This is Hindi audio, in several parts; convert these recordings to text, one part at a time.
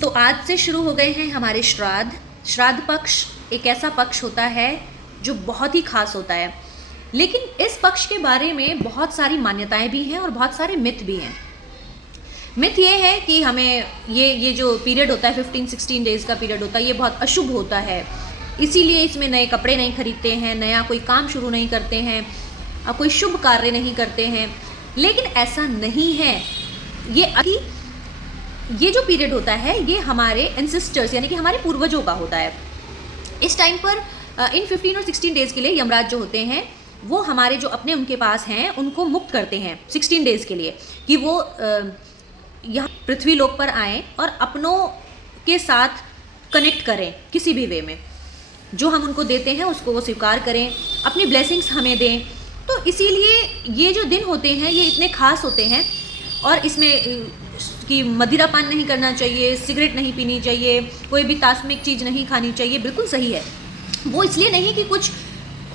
तो आज से शुरू हो गए हैं हमारे श्राद्ध। श्राद्ध पक्ष एक ऐसा पक्ष होता है जो बहुत ही खास होता है, लेकिन इस पक्ष के बारे में बहुत सारी मान्यताएं भी हैं और बहुत सारे मिथ भी हैं। मिथ ये है कि हमें ये जो पीरियड होता है 15-16 डेज़ का पीरियड होता है, ये बहुत अशुभ होता है, इसीलिए इसमें नए कपड़े नहीं खरीदते हैं, नया कोई काम शुरू नहीं करते हैं, कोई शुभ कार्य नहीं करते हैं। लेकिन ऐसा नहीं है। ये जो पीरियड होता है ये हमारे एंसेस्टर्स यानी कि हमारे पूर्वजों का होता है। इस टाइम पर इन 15 और 16 डेज़ के लिए यमराज जो होते हैं वो हमारे जो अपने उनके पास हैं उनको मुक्त करते हैं 16 डेज़ के लिए, कि वो यहाँ पृथ्वी लोक पर आएँ और अपनों के साथ कनेक्ट करें किसी भी वे में। जो हम उनको देते हैं उसको वो स्वीकार करें, अपनी ब्लेसिंग्स हमें दें। तो इसीलिए ये जो दिन होते हैं ये इतने खास होते हैं। और इसमें कि मदिरा पान नहीं करना चाहिए, सिगरेट नहीं पीनी चाहिए, कोई भी तास्मिक चीज़ नहीं खानी चाहिए, बिल्कुल सही है। वो इसलिए नहीं कि कुछ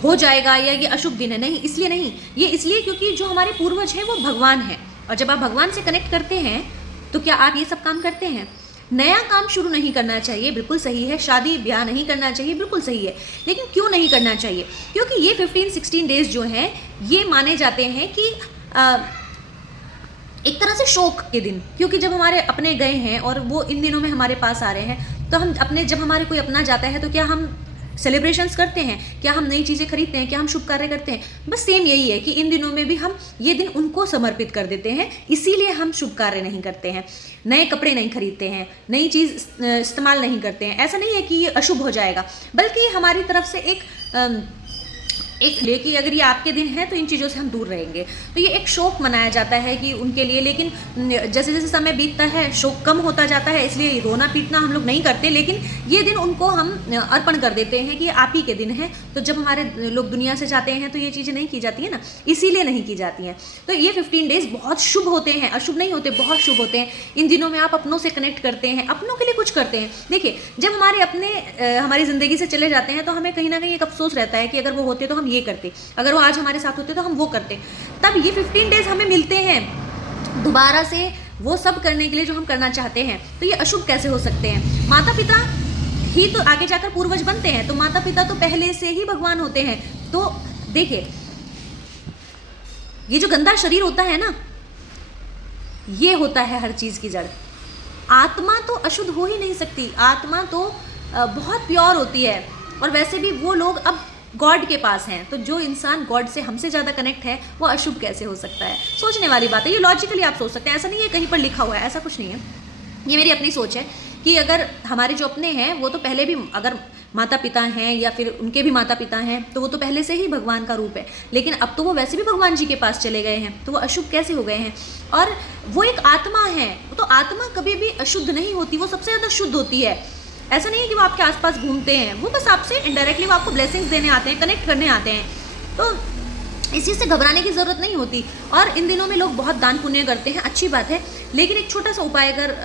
हो जाएगा या ये अशुभ दिन है, नहीं, इसलिए नहीं। ये इसलिए क्योंकि जो हमारे पूर्वज हैं वो भगवान हैं, और जब आप भगवान से कनेक्ट करते हैं तो क्या आप ये सब काम करते हैं? नया काम शुरू नहीं करना चाहिए, बिल्कुल सही है। शादी ब्याह नहीं करना चाहिए, बिल्कुल सही है। लेकिन क्यों नहीं करना चाहिए? क्योंकि ये 15-16 डेज़ जो हैं ये माने जाते हैं कि एक तरह से शोक के दिन, क्योंकि जब हमारे अपने गए हैं और वो इन दिनों में हमारे पास आ रहे हैं, तो हम अपने जब हमारे कोई अपना जाता है तो क्या हम सेलिब्रेशंस करते हैं? क्या हम नई चीज़ें खरीदते हैं? क्या हम शुभ कार्य करते हैं? बस सेम यही है कि इन दिनों में भी हम ये दिन उनको समर्पित कर देते हैं, इसीलिए हम शुभ कार्य नहीं करते हैं, नए कपड़े नहीं खरीदते हैं, नई चीज़ इस्तेमाल नहीं करते हैं। ऐसा नहीं है कि ये अशुभ हो जाएगा, बल्कि ये हमारी तरफ से लेकिन अगर ये आपके दिन है तो इन चीज़ों से हम दूर रहेंगे। तो ये एक शोक मनाया जाता है कि उनके लिए। लेकिन जैसे जैसे समय बीतता है शोक कम होता जाता है, इसलिए रोना पीटना हम लोग नहीं करते, लेकिन ये दिन उनको हम अर्पण कर देते हैं कि आप ही के दिन है। तो जब हमारे लोग दुनिया से जाते हैं तो ये चीज़ें नहीं की जाती है ना, इसीलिए नहीं की जाती हैं। तो ये 15 डेज़ बहुत शुभ होते हैं, अशुभ नहीं होते, बहुत शुभ होते हैं। इन दिनों में आप अपनों से कनेक्ट करते हैं, अपनों के लिए कुछ करते हैं। देखिए, जब हमारे अपने हमारी ज़िंदगी से चले जाते हैं तो हमें कहीं ना कहीं एक अफसोस रहता है कि अगर वो होते तो हम ये करते, अगर वो आज हमारे साथ होते तो हम वो करते। तब ये 15 डेज़ हमें मिलते हैं दोबारा से वो सब करने के लिए जो हम करना चाहते हैं। तो ये अशुभ कैसे हो सकते हैं? माता पिता ही तो आगे जाकर पूर्वज बनते हैं, तो माता पिता तो पहले से ही भगवान होते हैं। तो देखिए, ये जो गंदा शरीर होता है ना, ये होता है हर चीज़ की जड़। आत्मा तो अशुद्ध हो ही नहीं सकती, आत्मा तो बहुत प्योर होती है। और वैसे भी वो लोग अब गॉड के पास हैं, तो जो इंसान गॉड से हमसे ज़्यादा कनेक्ट है वो अशुभ कैसे हो सकता है? सोचने वाली बात है। ये लॉजिकली आप सोच सकते हैं, ऐसा नहीं है कहीं पर लिखा हुआ है, ऐसा कुछ नहीं है। ये मेरी अपनी सोच है कि अगर हमारे जो अपने हैं वो तो पहले भी, अगर माता पिता हैं या फिर उनके भी माता पिता हैं, तो वो तो पहले से ही भगवान का रूप है। लेकिन अब तो वो वैसे भी भगवान जी के पास चले गए हैं, तो वो अशुभ कैसे हो गए हैं? और वो एक आत्मा है, तो आत्मा कभी भी अशुद्ध नहीं होती, वो सबसे ज़्यादा शुद्ध होती है। ऐसा नहीं है कि वो आपके आसपास घूमते हैं, वो बस आपसे इनडायरेक्टली वो आपको ब्लेसिंग्स देने आते हैं, कनेक्ट करने आते हैं। तो इस चीज़ से घबराने की ज़रूरत नहीं होती। और इन दिनों में लोग बहुत दान पुण्य करते हैं, अच्छी बात है, लेकिन एक छोटा सा उपाय अगर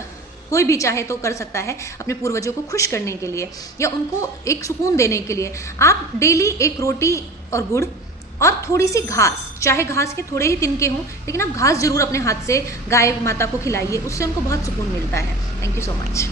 कोई भी चाहे तो कर सकता है अपने पूर्वजों को खुश करने के लिए या उनको एक सुकून देने के लिए। आप डेली एक रोटी और गुड़ और थोड़ी सी घास, चाहे घास के थोड़े ही तिनके हों, लेकिन आप घास जरूर अपने हाथ से गाय माता को खिलाइए, उससे उनको बहुत सुकून मिलता है। Thank you so much.